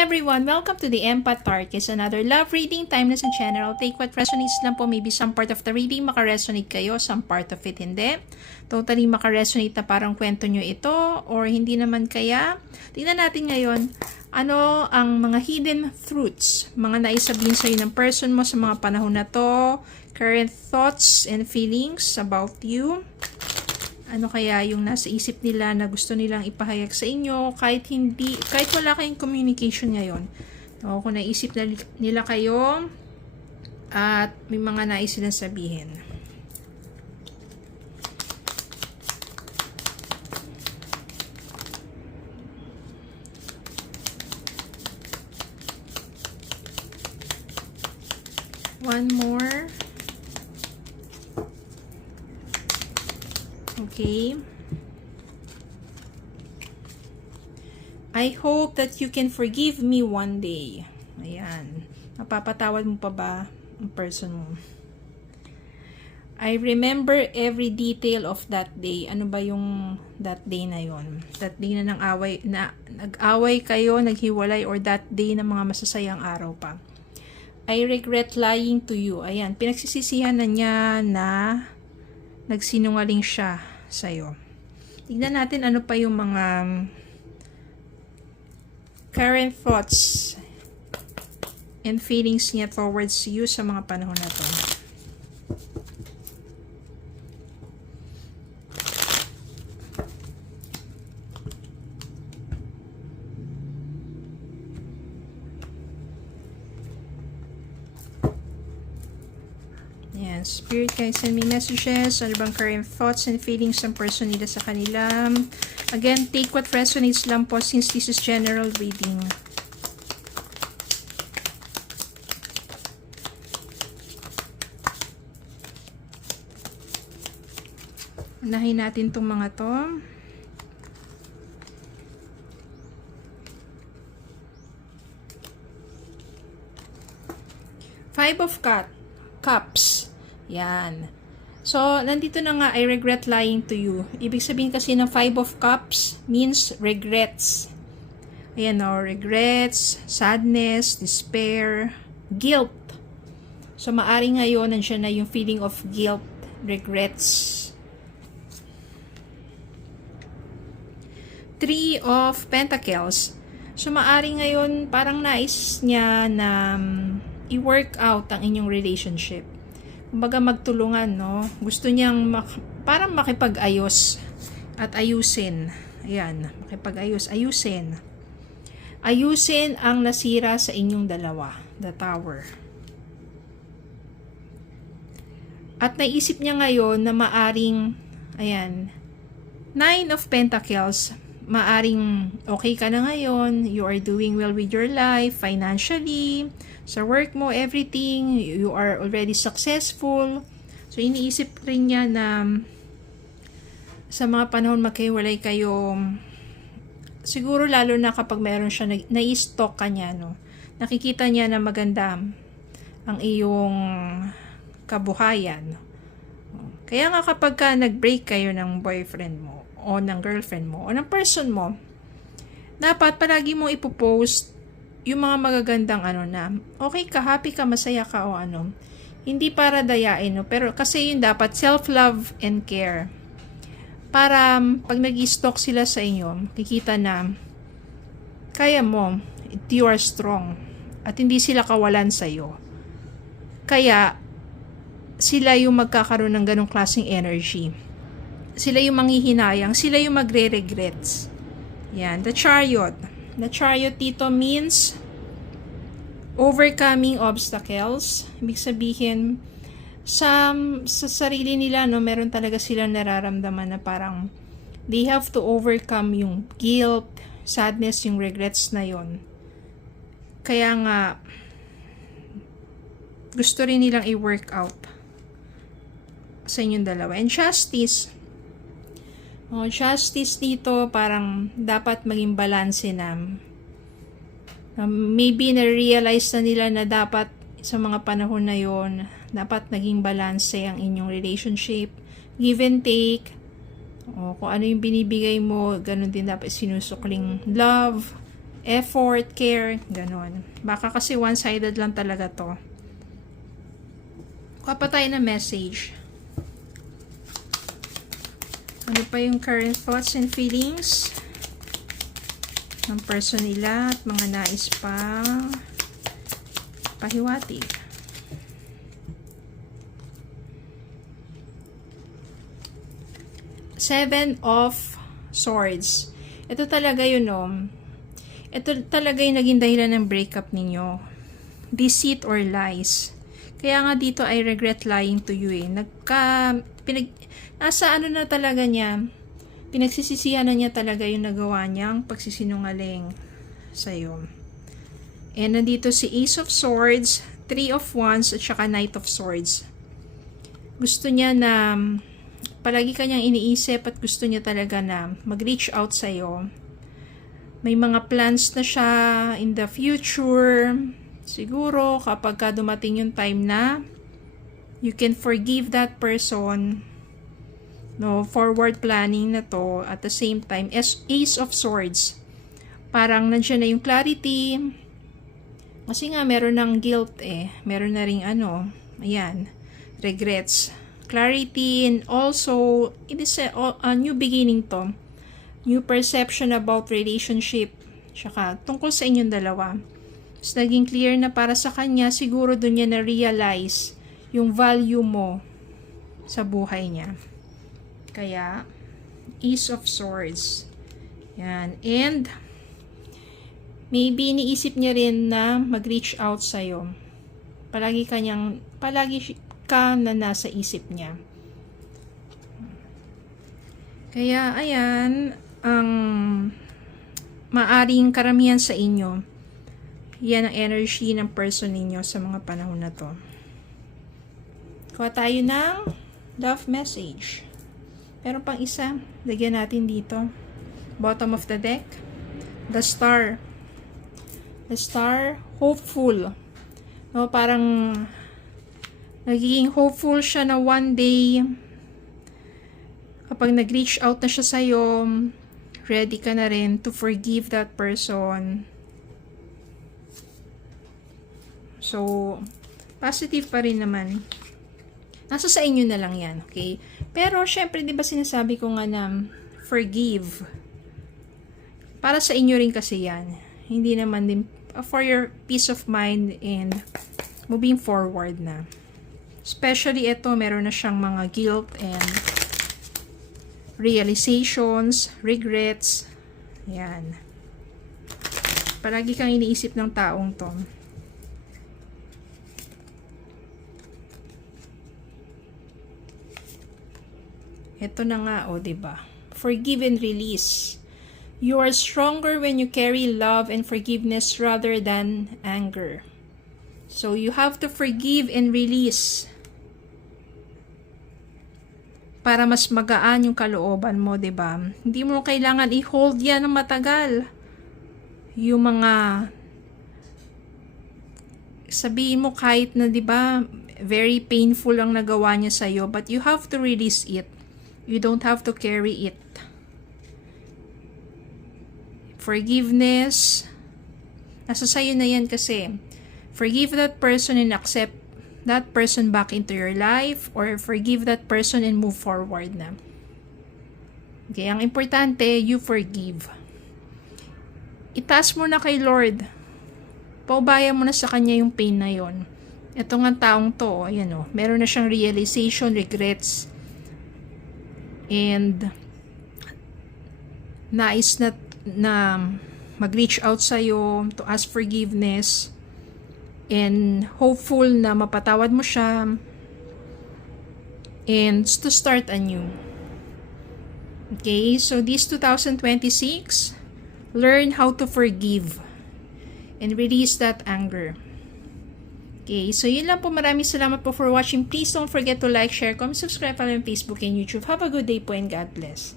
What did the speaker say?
everyone! Welcome to the Empath Tarkis, another love reading, timeless and general. Take what resonates lang po. Maybe some part of the reading makaresonate kayo, some part of it hindi. Totally makaresonate na parang kwento nyo ito, or hindi naman kaya. Tingnan natin ngayon, ano ang mga hidden truths, mga naisabihin sa'yo ng person mo sa mga panahon na to, current thoughts and feelings about you. Ano kaya yung nasa isip nila na gusto nilang ipahayag sa inyo kahit wala kayong communication ngayon. O, kung naisip nila kayo at may mga nais silang sabihin. One more. Okay. I hope that you can forgive me one day. Ayan. Mapapatawad mo pa ba ang person mo? I remember every detail of that day. Ano ba yung that day na yon? That day na nag-away kayo, naghiwalay, or that day na mga masasayang araw pa. I regret lying to you. Ayan. Pinagsisisihan na niya na nagsinungaling siya sa'yo. Tignan natin ano pa yung mga current thoughts and feelings niya towards you sa mga panahon na to. Ayan, Spirit, guys, send me messages. Ano bang current thoughts and feelings ng person nila sa kanila? Again, take what resonates lang po since this is general reading. Unahin natin itong mga to. Five of Cups. Yan. So, nandito na nga, I regret lying to you. Ibig sabihin kasi ng Five of Cups means regrets. Ayan o, regrets, sadness, despair, guilt. So, maari ngayon, nandiyan na yung feeling of guilt, regrets. Three of Pentacles. So, maari ngayon, parang nais niya na i-work out ang inyong relationship. Kumbaga magtulungan, no? Gusto niyang parang makipag-ayos at ayusin. Ayan, makipag-ayos, ayusin. Ayusin ang nasira sa inyong dalawa, the Tower. At naisip niya ngayon na maaring, ayan, Nine of Pentacles, maaring okay ka na ngayon, you are doing well with your life, financially, sa work mo, everything, you are already successful. So, iniisip rin niya na sa mga panahon magkahiwalay kayo, siguro lalo na kapag meron siya, na-i-stalk ka niya, no? Nakikita niya na maganda ang iyong kabuhayan. Kaya nga kapag ka nag-break kayo ng boyfriend mo, o ng girlfriend mo, o ng person mo, dapat palagi mo ipopost yung mga magagandang ano na, okay ka, happy ka, masaya ka, o ano. Hindi para dayain, no? Pero kasi yun dapat self-love and care. Para pag nag-stalk sila sa inyo, kikita na kaya mo, you are strong, at hindi sila kawalan sa'yo. Kaya, sila yung magkakaroon ng ganong klaseng energy. Sila yung manghihinayang, sila yung magre-regrets. Yan, the Chariot. The Chariot dito means overcoming obstacles. Ibig sabihin, sa sarili nila, no, meron talaga silang nararamdaman na parang they have to overcome yung guilt, sadness, yung regrets na yon. Kaya nga, gusto rin nilang i-work out sa inyong dalawa. And Justice. Justice dito, parang dapat maging balanse na. Maybe na-realize na nila na dapat sa mga panahon na yon, dapat naging balanse ang inyong relationship. Give and take. Kung ano yung binibigay mo, ganun din dapat sinusukling love, effort, care, ganon. Baka kasi one-sided lang talaga to. Kuha pa tayo ng message. Ano pa yung current thoughts and feelings ng person nila at mga nais pa pahiwatig. Seven of Swords. Ito talaga yun, ito talaga yung naging dahilan ng breakup ninyo. Deceit or lies. Kaya nga dito, I regret lying to you eh. Nasa ano na talaga niya, pinagsisisihan na niya talaga yung nagawa niyang pagsisinungaling sa'yo. And nandito si Ace of Swords, Three of Wands, at saka Knight of Swords. Gusto niya na palagi kanyang iniisip at gusto niya talaga na mag-reach out sa'yo. May mga plans na siya in the future. Siguro kapag dumating yung time na you can forgive that person. No, forward planning na to. At the same time, Ace of Swords. Parang nandiyan na yung clarity. Kasi nga meron ng guilt eh. Meron na ring ayan, regrets. Clarity, and also it is a new beginning to. New perception about relationship. Tsaka tungkol sa inyong dalawa. Mas naging clear na para sa kanya, siguro doon niya na-realize yung value mo sa buhay niya. Kaya, Ace of Swords. Yan. And, maybe iniisip niya rin na mag-reach out sa'yo. Palagi ka na nasa isip niya. Kaya, ayan, ang maaring karamihan sa inyo, yan ang energy ng person ninyo sa mga panahon na to. Kuha tayo ng love message. Meron pang isa, lagyan natin dito. Bottom of the deck, the Star. The Star, hopeful. No, parang nagiging hopeful siya na one day, kapag nag-reach out na siya sa'yo, ready ka na rin to forgive that person. So, positive pa rin naman. Nasa sa inyo na lang yan, okay? Pero, syempre, di ba sinasabi ko nga na forgive. Para sa inyo rin kasi yan. Hindi naman din, for your peace of mind and moving forward na. Especially ito, meron na siyang mga guilt and realizations, regrets. Yan. Palagi kang iniisip ng taong to. Ito na nga, diba? Forgive and release. You are stronger when you carry love and forgiveness rather than anger. So, you have to forgive and release para mas magaan yung kalooban mo, diba? Hindi mo kailangan i-hold yan ng matagal. Yung mga sabihin mo kahit na, diba, very painful ang nagawa niya sa'yo, but you have to release it. You don't have to carry it. Forgiveness, nasa sayo na yan kasi. Forgive that person and accept that person back into your life, or forgive that person and move forward na. Okay, ang importante, you forgive. Itaas mo na kay Lord. Paubaya mo na sa Kanya yung pain na yon. Ito nga taong to, ayan o, meron na siyang realization, regrets, and nais na mag-reach out sa'yo to ask forgiveness, and hopeful na mapatawad mo siya, and to start anew. Okay, so this 2026, learn how to forgive and release that anger. Okay, so yun lang po. Maraming salamat po for watching. Please don't forget to like, share, comment, subscribe, follow on Facebook and YouTube. Have a good day po and God bless.